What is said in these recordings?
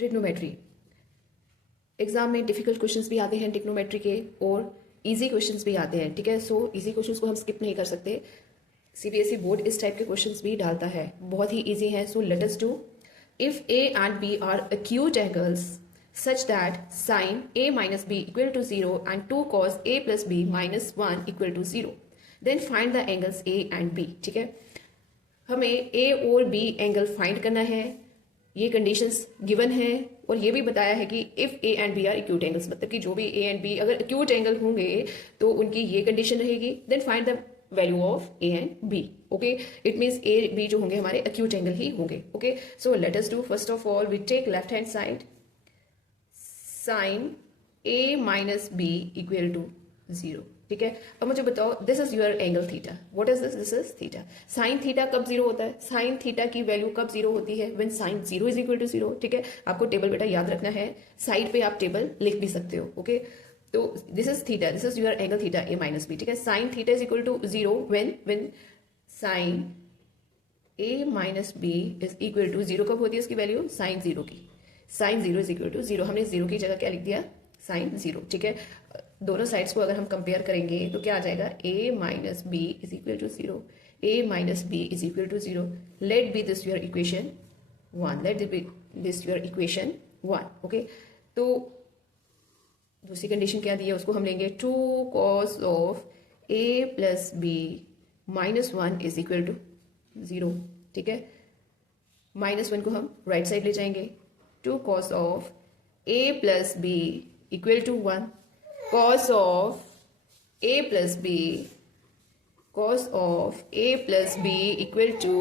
Trigonometry. Exam में difficult questions भी आते हैं ट्रिग्नोमेट्री के और इजी क्वेश्चंस भी आते हैं, ठीक है। सो इजी क्वेश्चंस को हम स्किप नहीं कर सकते। सीबीएसई बोर्ड इस टाइप के क्वेश्चंस भी डालता है, बहुत ही इजी है। So let us do. If A and B are acute angles such that sin a minus b equal to 0 and 2 cos a plus b minus 1 equal to 0, then find the angles a and b। ठीक है, हमें a और b angle find करना है, ये conditions given है और ये भी बताया है कि if a and b are acute angles, मतलब कि जो भी a एंड b अगर एक्यूट एंगल होंगे तो उनकी ये कंडीशन रहेगी। Then find the value of a and b। Okay, it means a b जो होंगे हमारे एक्यूट एंगल ही होंगे। Okay, so let us do. First of all we take left hand side, sine a minus B equal to 0। ठीक है, अब मुझे बताओ, this is your angle theta. What is this? This is theta. Sine theta कब 0 होता है? Sine theta की value कब 0 होती है? When sine 0 is equal to 0। ठीक है, आपको टेबल बेटा याद रखना है, साइड पे आप टेबल लिख भी सकते हो। ओके, तो this is theta, this is your angle theta a minus B. ठीक है, sine theta is equal to 0 when sine a minus B is equal to 0। कब होती है इसकी वैल्यू? साइन 0 की। साइन 0 इज इक्वल टू 0, हमने 0 की जगह क्या लिख दिया? साइन 0। ठीक है, दोनों साइड्स को अगर हम कंपेयर करेंगे तो क्या आ जाएगा? a minus B is equal to 0, a minus B is equal to 0। Let be this your equation 1, let be this your equation 1। Okay, तो दूसरी कंडीशन क्या दी है उसको हम लेंगे 2 cos of a plus B minus 1 is equal to 0। ठीक है, minus 1 को हम राइट साइड ले जाएंगे, 2 cos of a plus B equal to 1, cos of a plus B, cos of a plus B equal to,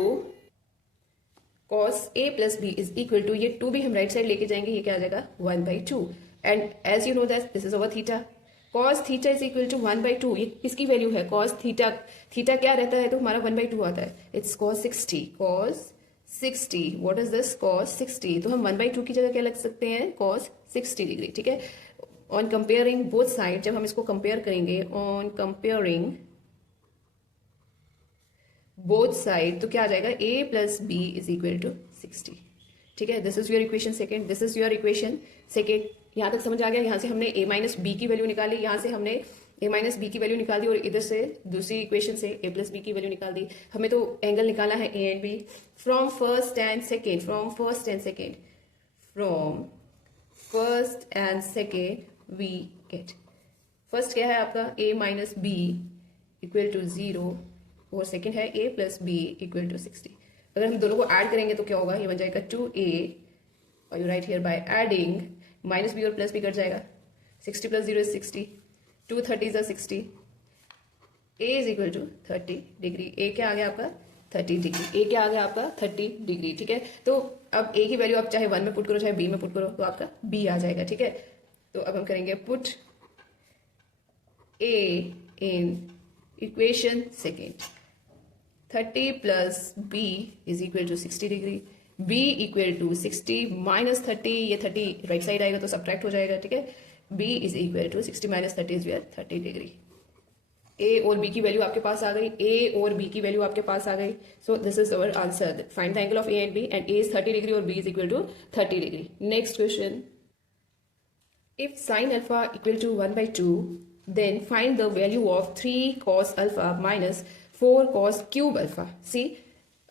cos a plus B is equal to, ये 2 भी हम right side लेके जाएंगे, ये क्या आ जाएगा? 1/2। And as you know that this is our theta, cos theta is equal to 1/2। ये किसकी वैल्यू है? cos theta. थीटा क्या रहता है तो हमारा 1/2 आता है। It's cos 60, cos 60। What is this? cos 60। तो हम 1/2 की जगह क्या लग सकते हैं? cos 60 degree. ठीक है, ऑन कंपेयरिंग बोथ साइड, जब हम इसको कंपेयर करेंगे, ऑन कंपेयरिंग बोथ साइड, तो क्या आ जाएगा? a plus B is equal to 60। ठीक है, this is your equation second, this is your equation second. यहां तक समझ आ गया? यहां से हमने a माइनस बी की वैल्यू निकाली, यहां से हमने a माइनस बी की वैल्यू निकाल दी और इधर से दूसरी इक्वेशन से a प्लस बी की वैल्यू निकाल दी। हमें तो एंगल निकालना है a and b from first and second, from first and second, from first and second we get. First क्या है आपका? a minus B equal to 0 और सेकेंड है a plus B equal to 60। अगर हम दोनों को ऐड करेंगे तो क्या होगा? ये बन जाएगा 2a और you write here by adding minus B और प्लस बी कट जाएगा, 60 plus 0 is 60, 2 30 is 60, a is equal to 30 degree. a क्या आ गया आपका? 30 डिग्री। a क्या आ गया आपका? 30 डिग्री। ठीक है, तो अब a की वैल्यू आप चाहे 1 में पुट करो चाहे b में पुट करो तो आपका b आ जाएगा। ठीक है, तो अब हम करेंगे put a in equation second, 30 plus b is equal to 60 degree, b equal to 60 minus 30, ये 30 राइट साइड आएगा तो सब्ट्रैक्ट हो जाएगा। ठीक है, b is equal to 60 minus 30 is 30 degree. a और b की वैल्यू आपके पास आ गई, a और b की वैल्यू आपके पास आ गई। So this is our answer, find the angle of a and b and a is 30 degree और b is equal to 30 degree. Next question, if sin alpha equal to 1/2, then find the value of 3 cos alpha minus 4 cos cube alpha। See,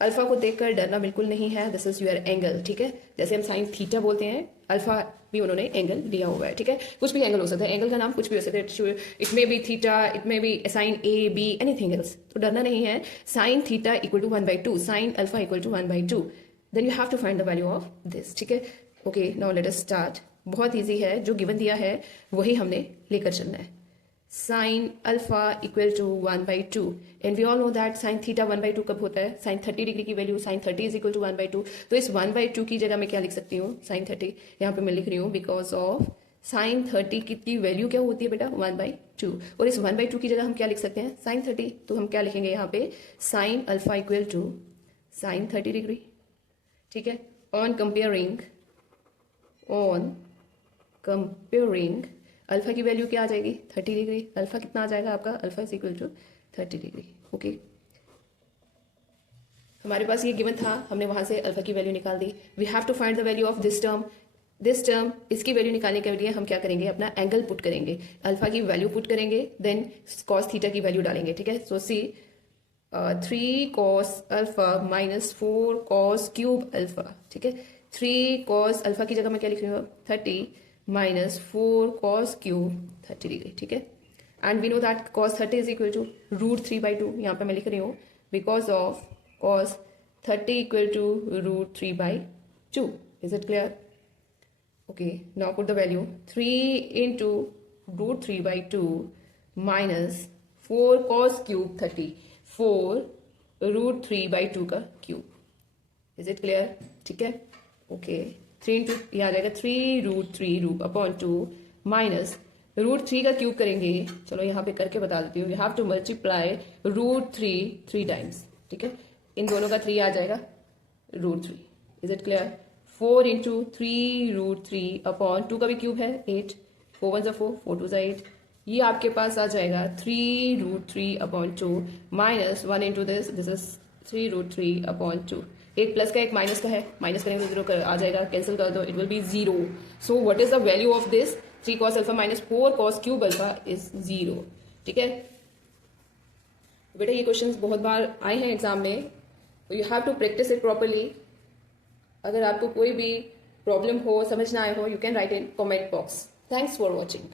alpha को देखकर डरना बिल्कुल नहीं है, this is your angle. ठीक है, जैसे हम साइन थीटा बोलते हैं, अल्फा भी उन्होंने एंगल दिया हुआ है। ठीक है, कुछ भी एंगल हो सकता है, एंगल का नाम कुछ भी हो सकता है, it may be theta, it may be sine A B, anything else. तो डरना नहीं है। Sine theta equal to 1/2, sine alpha equal to 1/2, then you have to find the value of this. ठीक है, okay, now let us start. बहुत easy है, जो given दिया है वही हमने लेकर चलना है। Sine alpha equal to 1/2 and we all know that sine theta 1/2 कब होता है? साइन 30 डिग्री की value sine 30 is equal to 1/2। तो इस 1/2 की जगह मैं क्या लिख सकती हूँ? साइन 30 यहाँ पे मैं लिख रही हूँ बिकॉज ऑफ साइन 30 की वैल्यू क्या होती है बेटा? 1/2। और इस 1/2 की जगह हम क्या लिख सकते हैं? साइन 30। तो हम क्या लिखेंगे यहाँ पे? Sine alpha equal to sine 30 degree. ठीक है, ऑन कंपेयरिंग अल्फा की वैल्यू क्या आ जाएगी? 30 डिग्री। अल्फा कितना आ जाएगा आपका? Alpha is equal to 30 degree. Okay, हमारे पास ये गिवन था, हमने वहां से अल्फा की वैल्यू निकाल दी। We have to find the value of this term. This term, इसकी वैल्यू निकालने के लिए हम क्या करेंगे, अपना एंगल पुट करेंगे, अल्फा की वैल्यू पुट करेंगे, देन कॉस थीटा की वैल्यू डालेंगे, ठीक है। So see 3 cos alpha minus 4 cos cube alpha, ठीक है। 3 कॉस अल्फा की जगह मैं क्या लिख रही हूँ, 30 माइनस 4 कॉस क्यूब 30 डिग्री, ठीक है। And we know that cos 30 is equal to √3/2, यहाँ पे मैं लिख रही हूँ because of cos 30 equal to √3/2. Is it clear? Okay, now put the value 3 into √3/2 minus 4 cos cube 30, 4 √3/2 का क्यूब. Is it clear? ठीक है. Okay, 3 into ये आ जाएगा 3√3/2 minus √3 का क्यूब करेंगे. चलो यहाँ पे करके बता देती हूँ. You have to multiply √3 3 times. ठीक है. इन दोनों का 3 आ जाएगा √3. Is it clear? 4 into 3√3/2 का भी क्यूब है 8, 4 1 4, 4 2 8. ये आपके पास आ जाएगा 3√3/2 माइनस 1 इंटू दिस इज 3√3/2. एक प्लस का एक माइनस का है, माइनस करेंगे तो 0 आ जाएगा, कैंसिल कर दो, it will be 0. So what is the value of this 3 cos alpha minus 4 cos cube alpha is 0. ठीक है बेटा, ये क्वेश्चंस बहुत बार आए हैं एग्जाम में, तो you have to practice it properly. अगर आपको कोई भी प्रॉब्लम हो, समझ ना आए हो, you can write in comment box. Thanks for watching.